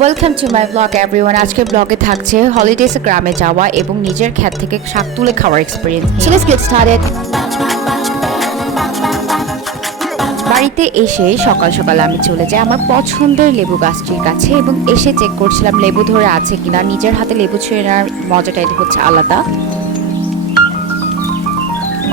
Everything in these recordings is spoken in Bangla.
Welcome to my blog everyone. আজকের ব্লগে থাকছে হলিডেজে গ্রামে যাওয়া এবং নিজের ক্ষেত থেকে শাক তুলে খাওয়ার experience. So let's get started. বাড়িতে এসে সকাল সকাল আমি চলে যাই আমার পছন্দের লেবু গাছটির কাছে এবং এসে চেক করছিলাম লেবু ধরে আছে কিনা। নিজের হাতে লেবু ছিঁড়ে নেওয়ার মজাটাই হচ্ছে আলাদা।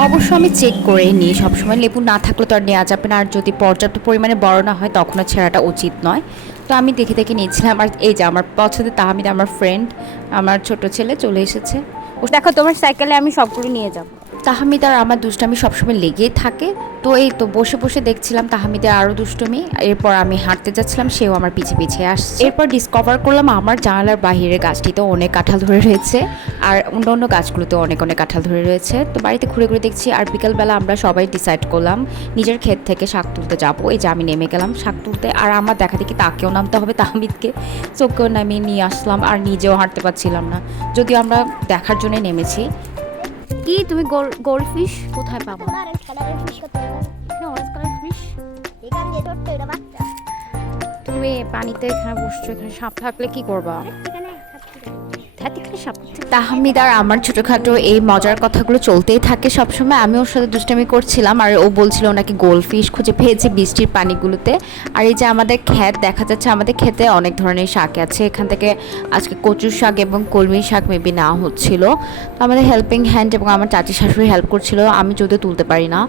অবশ্য আমি চেক করে নিই, সবসময় লেবু না থাকলে তো আর নেওয়া যাবে না, আর যদি পর্যাপ্ত পরিমাণে বড় না হয় তখনও ছেঁড়াটা উচিত নয়। তো আমি দেখে দেখে নিয়েছিলাম। আর এই যে আমার পছন্দের তাহমিদ, আমার ফ্রেন্ড, আমার ছোট ছেলে চলে এসেছে। ও দেখো তোমার সাইকেলে আমি সবগুলো নিয়ে যাব। তাহমিদ আর আমার দুষ্টামি সবসময় লেগেই থাকে। তো এই তো বসে বসে দেখছিলাম তাহমিদের আরও দুষ্টুমি। এরপর আমি হাঁটতে যাচ্ছিলাম, সেও আমার পিছে পিছে আসছে। এরপর ডিসকভার করলাম আমার জানালার বাহিরে গাছটিতে অনেক কাঁঠাল ধরে রয়েছে, আর অন্য অন্য গাছগুলোতেও অনেক অনেক কাঁঠাল ধরে রয়েছে। তো বাড়িতে ঘুরে ঘুরে দেখছি। আর বিকালবেলা আমরা সবাই ডিসাইড করলাম নিজের ক্ষেত থেকে শাক তুলতে যাবো। এই যে আমি নেমে গেলাম শাক তুলতে, আর আমার দেখা দেখি তাকেও নামতে হবে, তাহমিদকে চোখেও নামিয়ে নিয়ে আসলাম। আর নিজেও হাঁটতে পারছিলাম না, যদিও আমরা দেখার জন্য নেমেছি। কি তুমি গোল্ড ফিশ কোথায় পাবো? অরেঞ্জ কালারের ফিশ কত এখানে অরেঞ্জ কালার ফিশ। এখান দিয়ে ছোট্ট এটা বাচ্চা তুমি পানিতে এখানে বসছো, এখানে সাপ থাকলে কি করবা? এখানে এখানে সাপ থাকলে তাহমিদ আর আমার ছোটোখাটো এই মজার কথাগুলো চলতেই থাকে সবসময়। আমি ওর সাথে দুষ্টামি করছিলাম, আর ও বলছিল নাকি গোল্ডফিশ খুঁজে পেয়েছে বৃষ্টির পানিগুলোতে। আর এই যে আমাদের ক্ষেত দেখা যাচ্ছে, আমাদের ক্ষেতে অনেক ধরনের শাক আছে। এখান থেকে আজকে কচুর শাক এবং কলমি শাক মেবি নেওয়া হচ্ছিল। তো আমাদের হেল্পিং হ্যান্ড এবং আমার চাচি শাশুড়ি হেল্প করছিল, আমি যদিও তুলতে পারি না।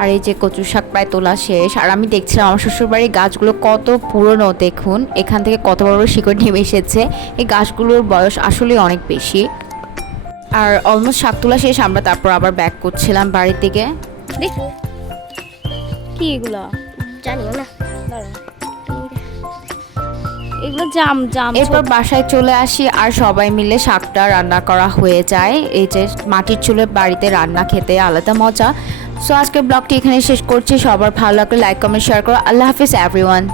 আর এই যে কচুর শাক প্রায় তোলা শেষ। আর আমি দেখছিলাম আমার শ্বশুরবাড়ির গাছগুলো কত পুরনো, দেখুন এখান থেকে কত বড় বড় শিকড় নেমে এসেছে। এই গাছগুলোর বয়স আসলে অনেক বেশি। আর অলমোস্ট শাক তোলা শেষ, আমরা তারপর আবার ব্যাক করছিলাম বাড়ির দিকে। কি এগুলো জানিও না এগুলো জাম জাম। এরপর বাসায় চলে আসি আর সবাই মিলে শাকটা রান্না করা হয়ে যায়। এই যে মাটির চুলে বাড়িতে রান্না খেতে আলাদা মজা। সো আজকের ব্লগটি এখানে শেষ করছি। সবার ভালো লাগলে লাইক কমেন্ট শেয়ার করো। আল্লাহ হাফিজ এভরিওয়ান।